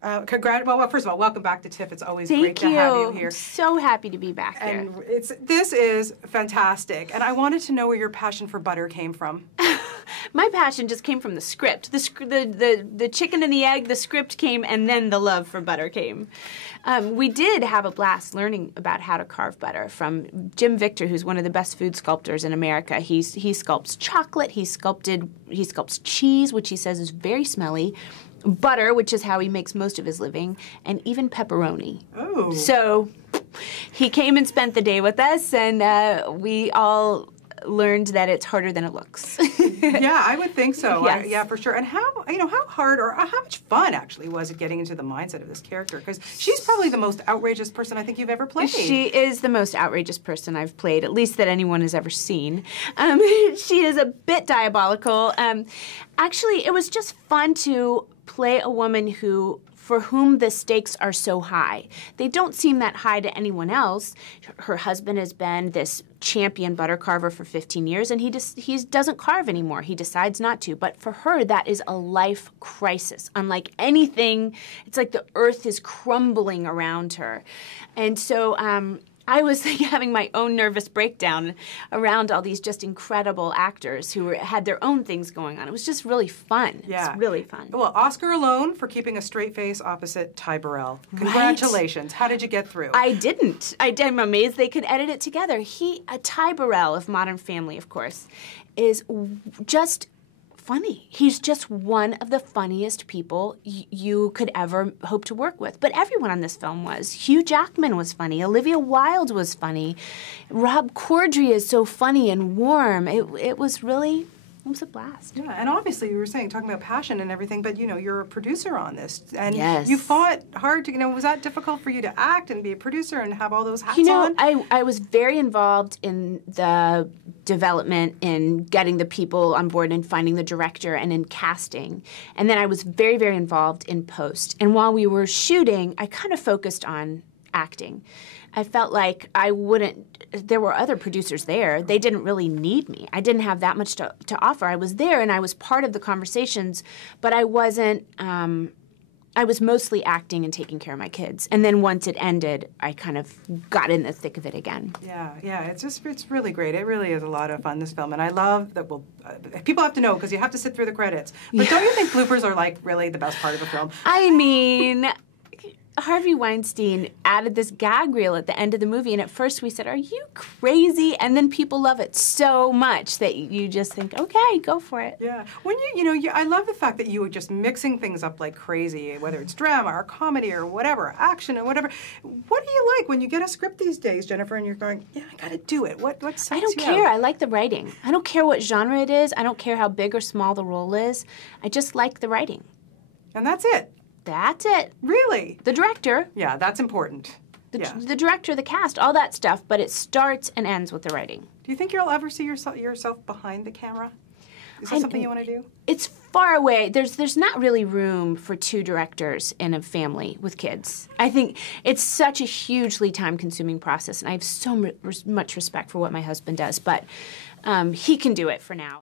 Well, first of all, welcome back to TIFF. It's always great to have you here. I'm so happy to be back here. And this is fantastic. And I wanted to know where your passion for butter came from. My passion just came from the script. The chicken and the egg, the script came, and then the love for butter came. We did have a blast learning about how to carve butter from Jim Victor, who's one of the best food sculptors in America. He sculpts chocolate, he sculpts cheese, which he says is very smelly, butter, which is how he makes most of his living, and even pepperoni. Oh. So he came and spent the day with us, and we all learned that it's harder than it looks. Yeah, I would think so. Yes. Yeah, for sure. And how hard or how much fun actually was it getting into the mindset of this character? Because she's probably the most outrageous person I think you've ever played. She is the most outrageous person I've played, at least that anyone has ever seen. She is a bit diabolical. Actually, it was just fun to play a woman for whom the stakes are so high. They don't seem that high to anyone else. Her husband has been this champion butter carver for 15 years, and he doesn't carve anymore. He decides not to. But for her, that is a life crisis. Unlike anything, it's like the earth is crumbling around her. And so I was having my own nervous breakdown around all these just incredible actors who had their own things going on. It was just really fun. Yeah. It's really fun. Well, Oscar alone for keeping a straight face opposite Ty Burrell. Congratulations. Right? How did you get through? I didn't. I'm amazed they could edit it together. Ty Burrell of Modern Family, of course, is just funny. He's just one of the funniest people you could ever hope to work with. But everyone on this film was. Hugh Jackman was funny. Olivia Wilde was funny. Rob Corddry is so funny and warm. It was a blast. Yeah, and obviously you were talking about passion and everything, but you're a producer on this. And yes. You fought hard to, was that difficult for you to act and be a producer and have all those hats on? I was very involved in the development, in getting the people on board and finding the director and in casting. And then I was very, very involved in post. And while we were shooting, I kind of focused on acting. I felt like there were other producers there. They didn't really need me. I didn't have that much to offer. I was there and I was part of the conversations, but I wasn't, I was mostly acting and taking care of my kids. And then once it ended, I kind of got in the thick of it again. Yeah, it's really great. It really is a lot of fun, this film. And I love that, people have to know because you have to sit through the credits. But don't you think bloopers are like really the best part of a film? I mean, Harvey Weinstein added this gag reel at the end of the movie, and at first we said, are you crazy? And then people love it so much that you just think, okay, go for it. Yeah. When I love the fact that you were just mixing things up like crazy, whether it's drama or comedy or whatever, action or whatever. What do you like when you get a script these days, Jennifer, and you're going, yeah, I got to do it? What sets I don't you care. out? I like the writing. I don't care what genre it is. I don't care how big or small the role is. I just like the writing. And that's it? That's it. Really? The director. Yeah, that's important. The director, the cast, all that stuff, but it starts and ends with the writing. Do you think you'll ever see yourself behind the camera? Is that something you want to do? It's far away. There's not really room for two directors in a family with kids. I think it's such a hugely time-consuming process, and I have so much respect for what my husband does, but he can do it for now.